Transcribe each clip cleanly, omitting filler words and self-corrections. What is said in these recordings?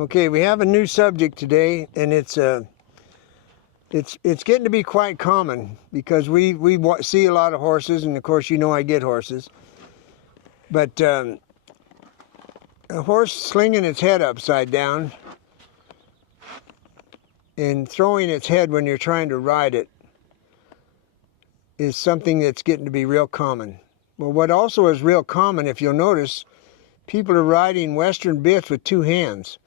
Okay, we have a new subject today, and it's getting to be quite common because we see a lot of horses, and of course you know I get horses. But a horse slinging its head upside down and throwing its head when you're trying to ride it is something that's getting to be real common. Well, what also is real common, if you'll notice, people are riding Western bits with two hands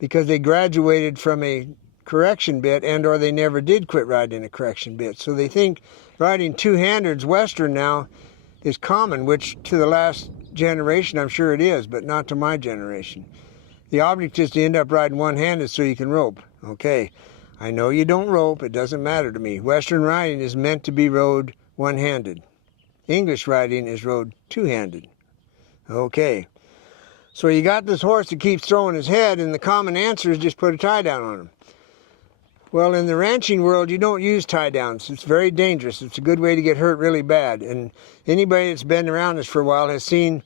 because they graduated from a correction bit and or they never did quit riding a correction bit. So they think riding two-handed Western now is common, which to the last generation I'm sure it is, but not to my generation. The object is to end up riding one-handed so you can rope. Okay, I know you don't rope, it doesn't matter to me. Western riding is meant to be rode one-handed. English riding is rode two-handed. Okay. So you got this horse that keeps throwing his head, and the common answer is just put a tie down on him. Well, in the ranching world, you don't use tie downs. It's very dangerous. It's a good way to get hurt really bad. And anybody that's been around us for a while has seen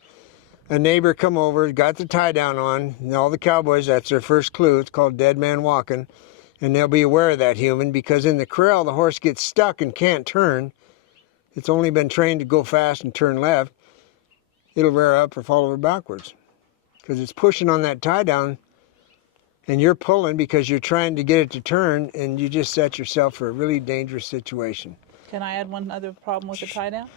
a neighbor come over, got the tie down on, and all the cowboys, that's their first clue. It's called dead man walking. And they'll be aware of that human because in the corral, the horse gets stuck and can't turn. It's only been trained to go fast and turn left. It'll rear up or fall over backwards, because it's pushing on that tie down and you're pulling because you're trying to get it to turn, and you just set yourself for a really dangerous situation. Can I add one other problem with the tie down?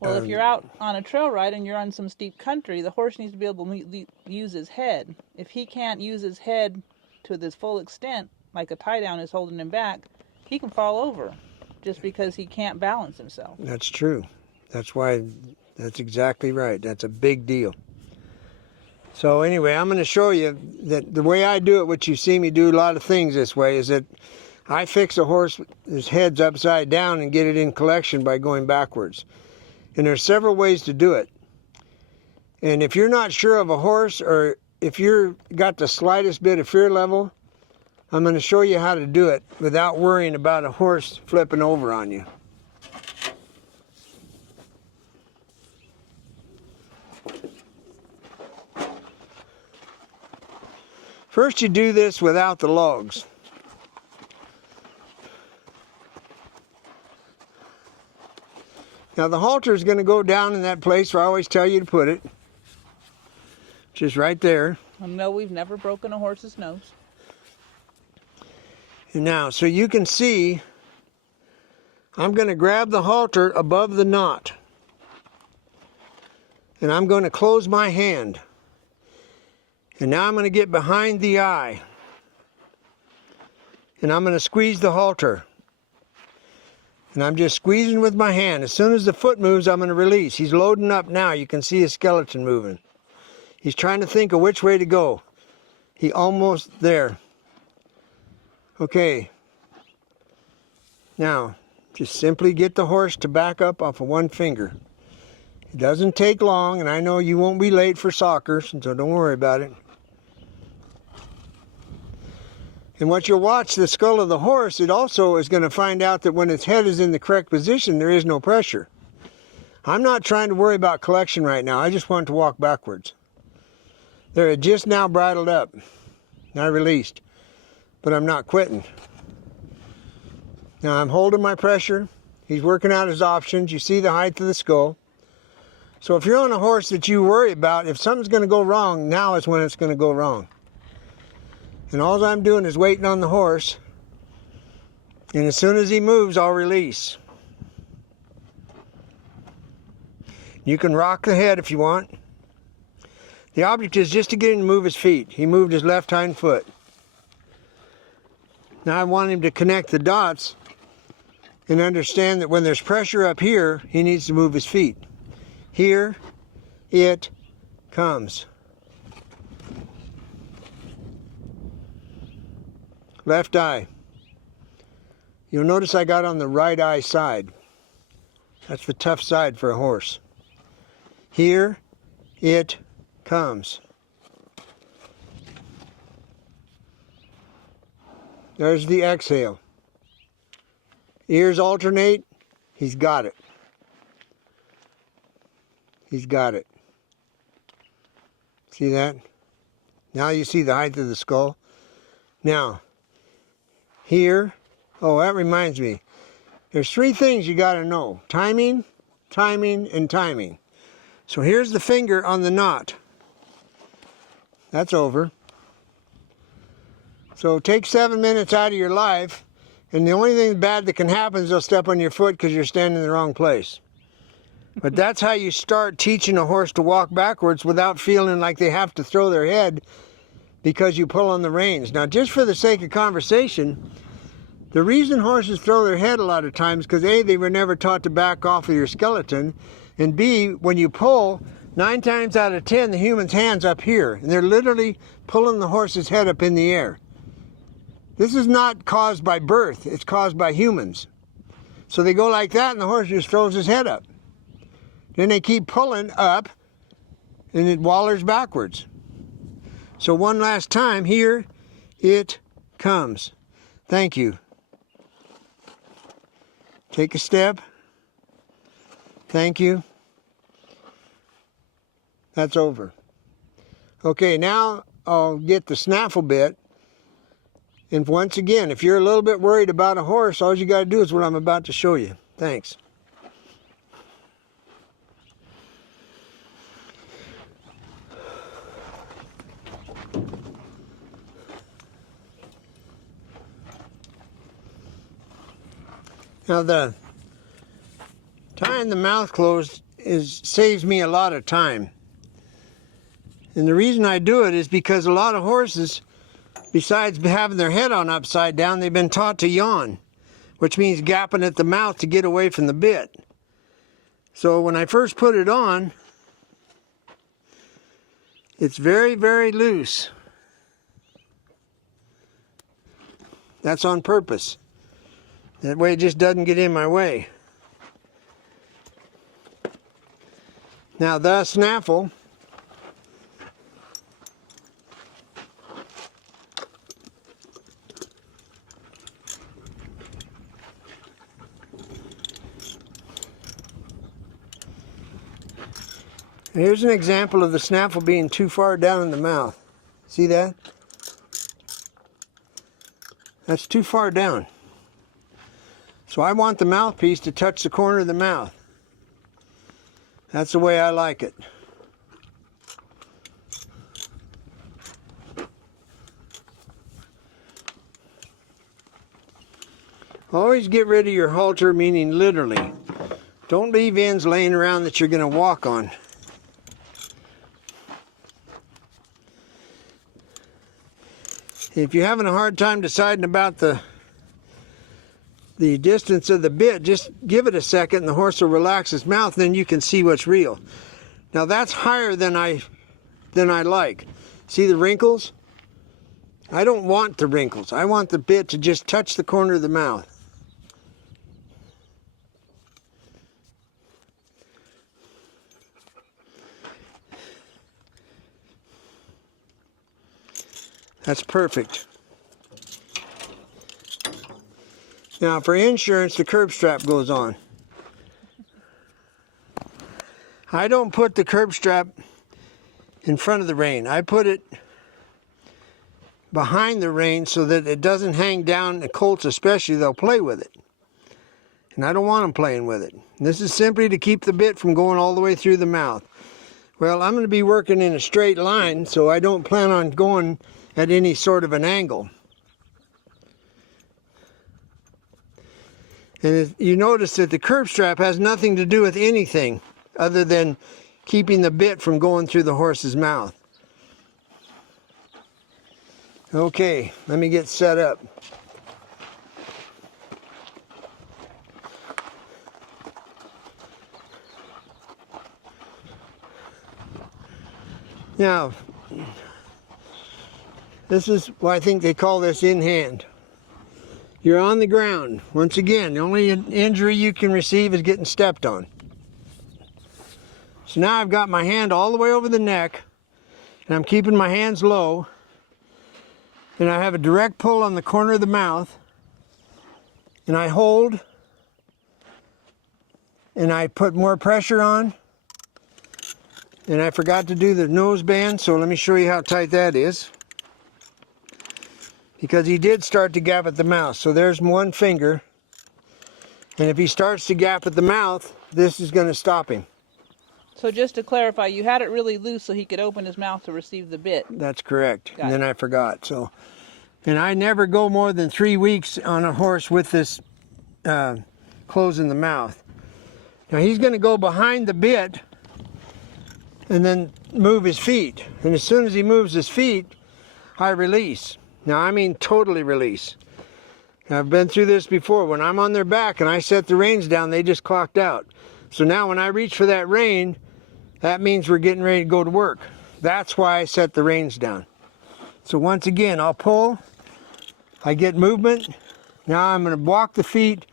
Well, if you're out on a trail ride and you're on some steep country, the horse needs to be able to use his head. If he can't use his head to this full extent, like a tie down is holding him back, he can fall over just because he can't balance himself. That's true. That's exactly right. That's a big deal. So anyway, I'm going to show you that the way I do it, which you see me do a lot of things this way, is that I fix a horse with his head's upside down and get it in collection by going backwards. And there's several ways to do it. And if you're not sure of a horse, or if you're got the slightest bit of fear level, I'm going to show you how to do it without worrying about a horse flipping over on you. First, you do this without the logs. Now the halter is going to go down in that place where I always tell you to put it, which is right there. No, we've never broken a horse's nose. And now, so you can see, I'm going to grab the halter above the knot, and I'm going to close my hand. And now I'm going to get behind the eye, and I'm going to squeeze the halter. And I'm just squeezing with my hand. As soon as the foot moves, I'm going to release. He's loading up now. You can see his skeleton moving. He's trying to think of which way to go. He almost there. Okay. Now, just simply get the horse to back up off of one finger. It doesn't take long, and I know you won't be late for soccer, so don't worry about it. And what you'll watch, the skull of the horse, it also is going to find out that when its head is in the correct position, there is no pressure. I'm not trying to worry about collection right now. I just want to walk backwards. There, it just now bridled up. I released, but I'm not quitting. Now I'm holding my pressure. He's working out his options. You see the height of the skull. So if you're on a horse that you worry about, if something's going to go wrong, now is when it's going to go wrong. And all I'm doing is waiting on the horse. And as soon as he moves, I'll release. You can rock the head if you want. The object is just to get him to move his feet. He moved his left hind foot. Now I want him to connect the dots and understand that when there's pressure up here, he needs to move his feet. Here it comes. Left eye. You'll notice I got on the right eye side. That's the tough side for a horse. Here it comes. There's the exhale. Ears alternate. He's got it. He's got it. See that? Now you see the height of the skull. Now, here, oh, that reminds me. There's 3 things you got to know. Timing, timing, and timing. So here's the finger on the knot. That's over. So take 7 minutes out of your life, and the only thing bad that can happen is they'll step on your foot because you're standing in the wrong place. But that's how you start teaching a horse to walk backwards without feeling like they have to throw their head because you pull on the reins. Now, just for the sake of conversation, the reason horses throw their head a lot of times is because A, they were never taught to back off of your skeleton, and B, when you pull, 9 times out of 10, the human's hand's up here, and they're literally pulling the horse's head up in the air. This is not caused by birth, it's caused by humans. So they go like that, and the horse just throws his head up. Then they keep pulling up, and it wallers backwards. So one last time, here it comes. Thank you. Take a step. Thank you. That's over. Okay, now I'll get the snaffle bit. And once again, if you're a little bit worried about a horse, all you got to do is what I'm about to show you. Thanks. Now the tying the mouth closed saves me a lot of time. And the reason I do it is because a lot of horses, besides having their head on upside down, they've been taught to yawn, which means gapping at the mouth to get away from the bit. So when I first put it on, it's very, very loose. That's on purpose. That way it just doesn't get in my way. Now the snaffle, here's an example of the snaffle being too far down in the mouth. See that? That's too far down. So I want the mouthpiece to touch the corner of the mouth. That's the way I like it. Always get rid of your halter, meaning literally. Don't leave ends laying around that you're going to walk on. If you're having a hard time deciding about the distance of the bit, just give it a second and the horse will relax his mouth, then you can see what's real. Now that's higher than I like. See the wrinkles? I don't want the wrinkles. I want the bit to just touch the corner of the mouth. That's perfect. Now for insurance, the curb strap goes on. I don't put the curb strap in front of the rein. I put it behind the rein so that it doesn't hang down. The colts especially, they'll play with it. And I don't want them playing with it. This is simply to keep the bit from going all the way through the mouth. Well, I'm going to be working in a straight line, so I don't plan on going at any sort of an angle. And you notice that the curb strap has nothing to do with anything other than keeping the bit from going through the horse's mouth. Okay, let me get set up. Now, this is why I think they call this in hand. You're on the ground. Once again, the only injury you can receive is getting stepped on. So now I've got my hand all the way over the neck, and I'm keeping my hands low, and I have a direct pull on the corner of the mouth, and I hold, and I put more pressure on, And I forgot to do the nose band, so let me show you how tight that is. Because he did start to gap at the mouth. So there's one finger. And if he starts to gap at the mouth, this is going to stop him. So just to clarify, you had it really loose so he could open his mouth to receive the bit. That's correct. Got And then it. I forgot. So, and I never go more than 3 weeks on a horse with this closing the mouth. Now he's going to go behind the bit and then move his feet. And as soon as he moves his feet, I release. Now I mean totally release. I've been through this before. When I'm on their back and I set the reins down, they just clocked out. So now when I reach for that rein, that means we're getting ready to go to work. That's why I set the reins down. So once again, I'll pull, I get movement. Now I'm going to walk the feet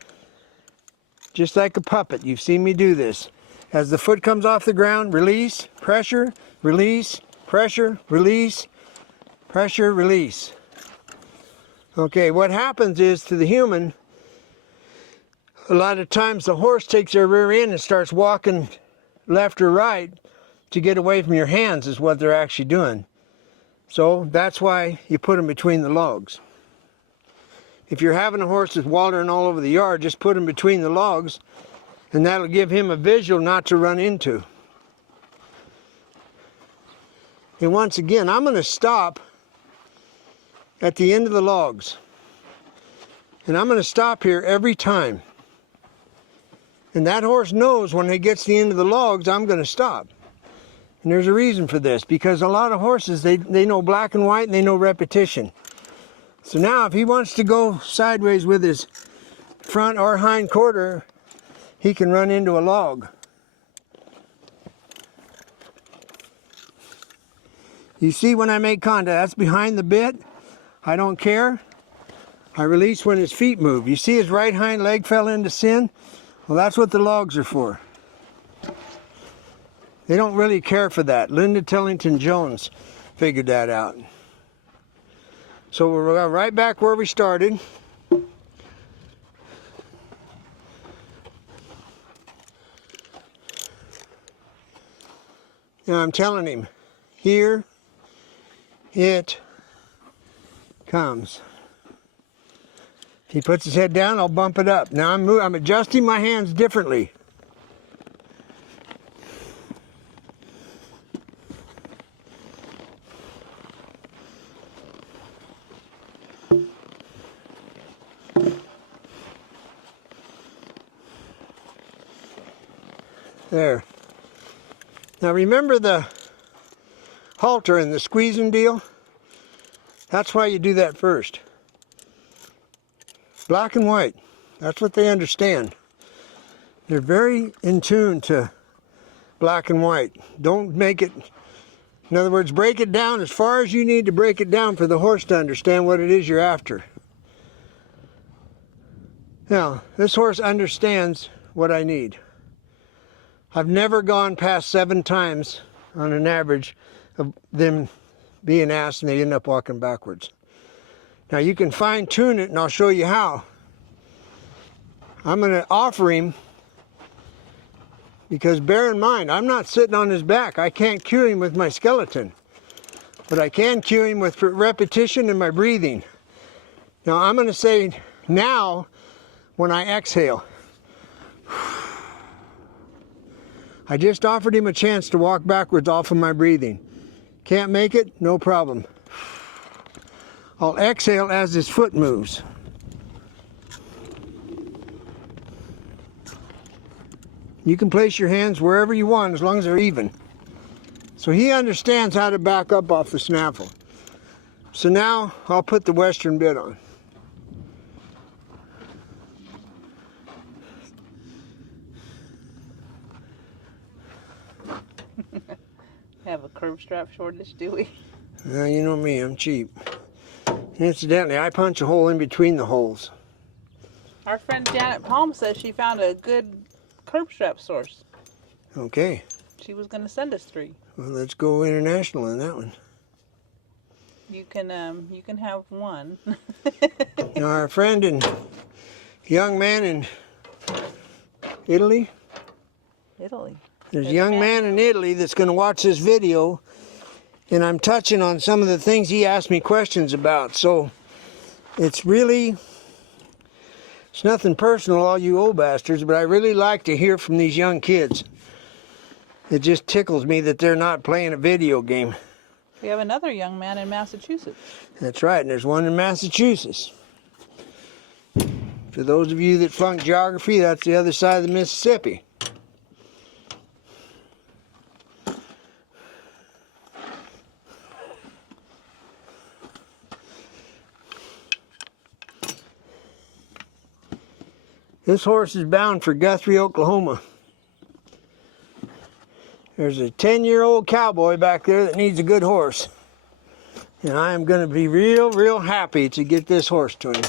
just like a puppet. You've seen me do this. As the foot comes off the ground, release, pressure, release, pressure, release, pressure, release. Okay, what happens is to the human, a lot of times the horse takes their rear end and starts walking left or right to get away from your hands is what they're actually doing. So that's why you put them between the logs. If you're having a horse that's wandering all over the yard, just put him between the logs and that'll give him a visual not to run into. And once again, I'm going to stop at the end of the logs. And I'm going to stop here every time. And that horse knows when he gets to the end of the logs, I'm going to stop. And there's a reason for this, because a lot of horses, they know black and white and they know repetition. So now if he wants to go sideways with his front or hind quarter, he can run into a log. You see when I make contact, that's behind the bit. I don't care. I release when his feet move. You see his right hind leg fell into sin? Well, that's what the logs are for. They don't really care for that. Linda Tillington Jones figured that out. So we're right back where we started. Now I'm telling him, here it comes. He puts his head down, I'll bump it up. Now I'm adjusting my hands differently. There. Now remember the halter and the squeezing deal? That's why you do that first. Black and white. That's what they understand. They're very in tune to black and white. Don't make it, in other words, break it down as far as you need to break it down for the horse to understand what it is you're after. Now, this horse understands what I need. I've never gone past 7 times on an average of them being asked and they end up walking backwards. Now you can fine tune it and I'll show you how. I'm going to offer him, because bear in mind, I'm not sitting on his back. I can't cue him with my skeleton. But I can cue him with repetition and my breathing. Now I'm going to say now when I exhale. I just offered him a chance to walk backwards off of my breathing. Can't make it? No problem. I'll exhale as his foot moves. You can place your hands wherever you want as long as they're even. So he understands how to back up off the snaffle. So now I'll put the western bit on. Have a curb strap shortage, do we? You know me, I'm cheap. Incidentally, I punch a hole in between the holes. Our friend Janet Palm says she found a good curb strap source. Okay. She was going to send us 3. Well, let's go international on that one. You can have one. Now, our friend and young man in Italy, Italy. There's a young man in Italy that's going to watch this video, and I'm touching on some of the things he asked me questions about. So it's nothing personal, all you old bastards, but I really like to hear from these young kids. It just tickles me that they're not playing a video game. We have another young man in Massachusetts. That's right, and there's one in Massachusetts. For those of you that flunked geography, that's the other side of the Mississippi. This horse is bound for Guthrie, Oklahoma. There's a 10-year-old cowboy back there that needs a good horse. And I am going to be real happy to get this horse to him.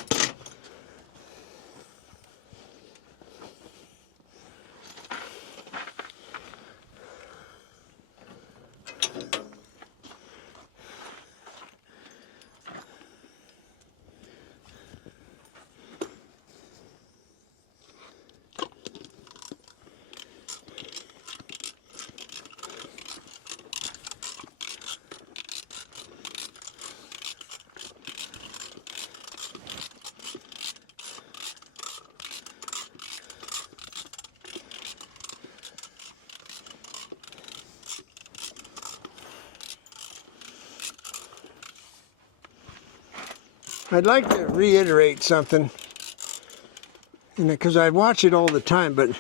I'd like to reiterate something, because I watch it all the time, but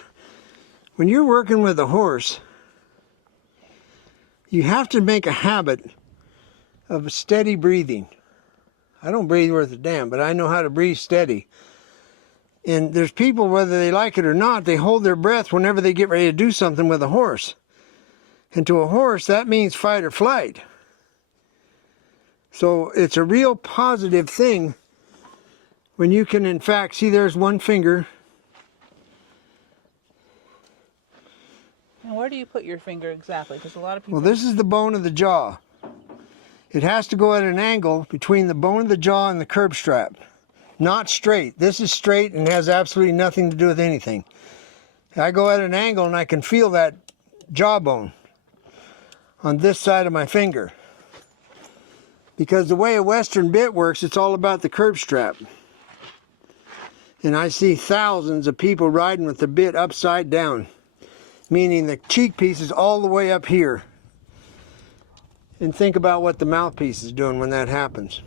when you're working with a horse, you have to make a habit of steady breathing. I don't breathe worth a damn, but I know how to breathe steady. And there's people, whether they like it or not, they hold their breath whenever they get ready to do something with a horse. And to a horse, that means fight or flight. So it's a real positive thing when you can, in fact, see there's one finger. And where do you put your finger exactly? Because a lot of people... Well, this is the bone of the jaw. It has to go at an angle between the bone of the jaw and the curb strap. Not straight. This is straight and has absolutely nothing to do with anything. I go at an angle and I can feel that jawbone on this side of my finger. Because the way a Western bit works, it's all about the curb strap. And I see thousands of people riding with the bit upside down, meaning the cheek piece is all the way up here. And think about what the mouthpiece is doing when that happens.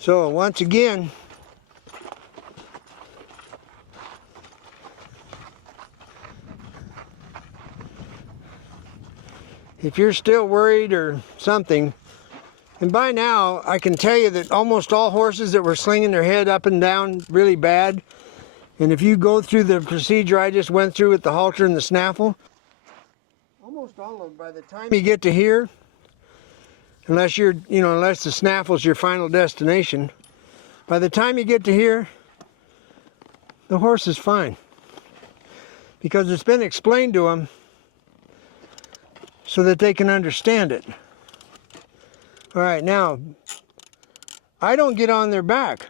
So once again, if you're still worried or something, and by now I can tell you that almost all horses that were slinging their head up and down really bad, and if you go through the procedure I just went through with the halter and the snaffle, almost all of them, by the time you get to here, unless the snaffle's your final destination, by the time you get to here, the horse is fine. Because it's been explained to them so that they can understand it. All right, now, I don't get on their back.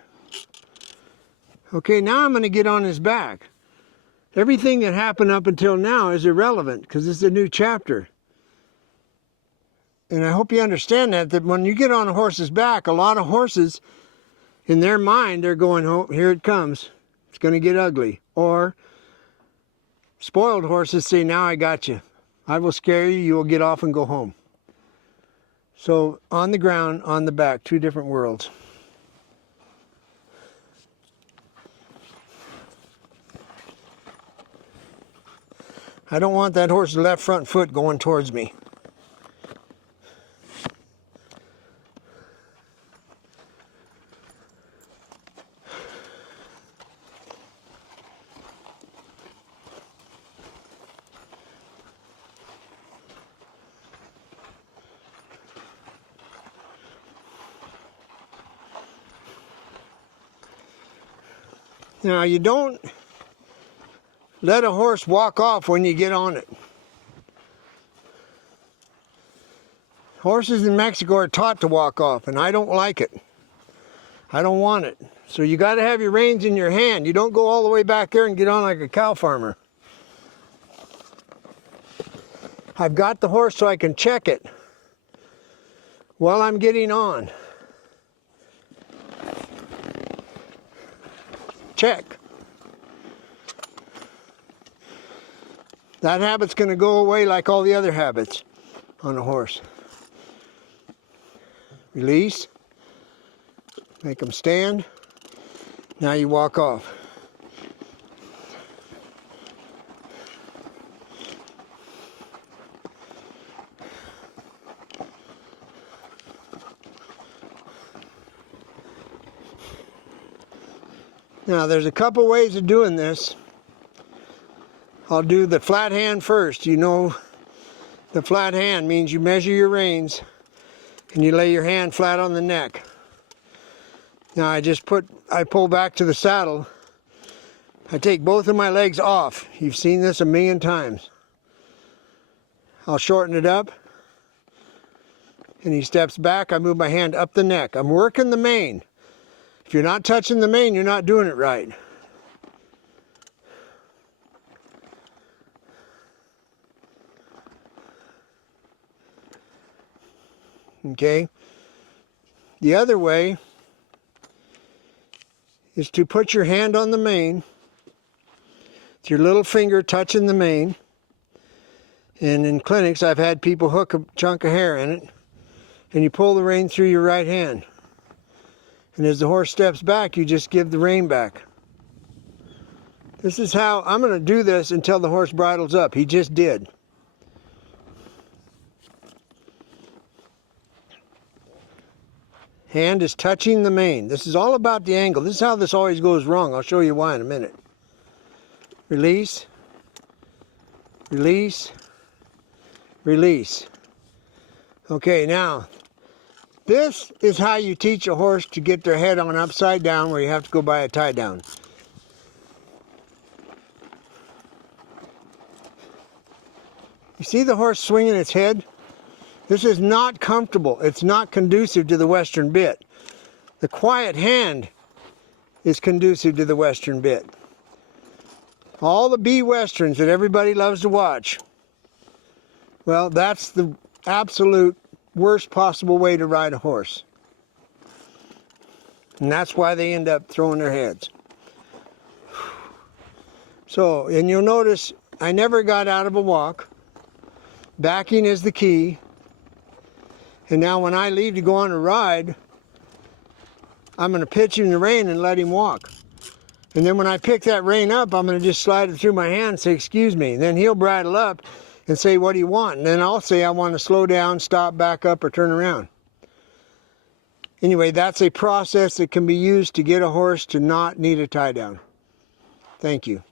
Okay, now I'm going to get on his back. Everything that happened up until now is irrelevant because it's a new chapter. And I hope you understand that when you get on a horse's back, a lot of horses, in their mind, they're going, oh, here it comes. It's going to get ugly. Or spoiled horses say, now I got you. I will scare you, you will get off and go home. So on the ground, on the back, two different worlds. I don't want that horse's left front foot going towards me. Now, you don't let a horse walk off when you get on it. Horses in Mexico are taught to walk off, and I don't like it. I don't want it. So you got to have your reins in your hand. You don't go all the way back there and get on like a cow farmer. I've got the horse so I can check it while I'm getting on. Check. That habit's going to go away like all the other habits on a horse. Release. Make them stand. Now you walk off. Now there's a couple ways of doing this. I'll do the flat hand first. You know, the flat hand means you measure your reins and you lay your hand flat on the neck. Now I pull back to the saddle. I take both of my legs off. You've seen this a million times. I'll shorten it up. And he steps back. I move my hand up the neck. I'm working the mane. If you're not touching the mane, you're not doing it right. Okay? The other way is to put your hand on the mane, with your little finger touching the mane. And in clinics, I've had people hook a chunk of hair in it, and you pull the rein through your right hand. And as the horse steps back, you just give the rein back. This is how I'm going to do this until the horse bridles up. He just did. Hand is touching the mane. This is all about the angle. This is how this always goes wrong. I'll show you why in a minute. Release. Release. Release. Okay, now, this is how you teach a horse to get their head on upside down where you have to go by a tie down. You see the horse swinging its head? This is not comfortable. It's not conducive to the Western bit. The quiet hand is conducive to the Western bit. All the B Westerns that everybody loves to watch, well, that's the absolute worst possible way to ride a horse. And that's why they end up throwing their heads. So, and you'll notice I never got out of a walk. Backing is the key. And now when I leave to go on a ride, I'm going to pitch him the rein and let him walk. And then when I pick that rein up, I'm going to just slide it through my hand and say, excuse me. And then he'll bridle up and say, what do you want? And then I'll say, I want to slow down, stop, back up, or turn around. Anyway, that's a process that can be used to get a horse to not need a tie down. Thank you.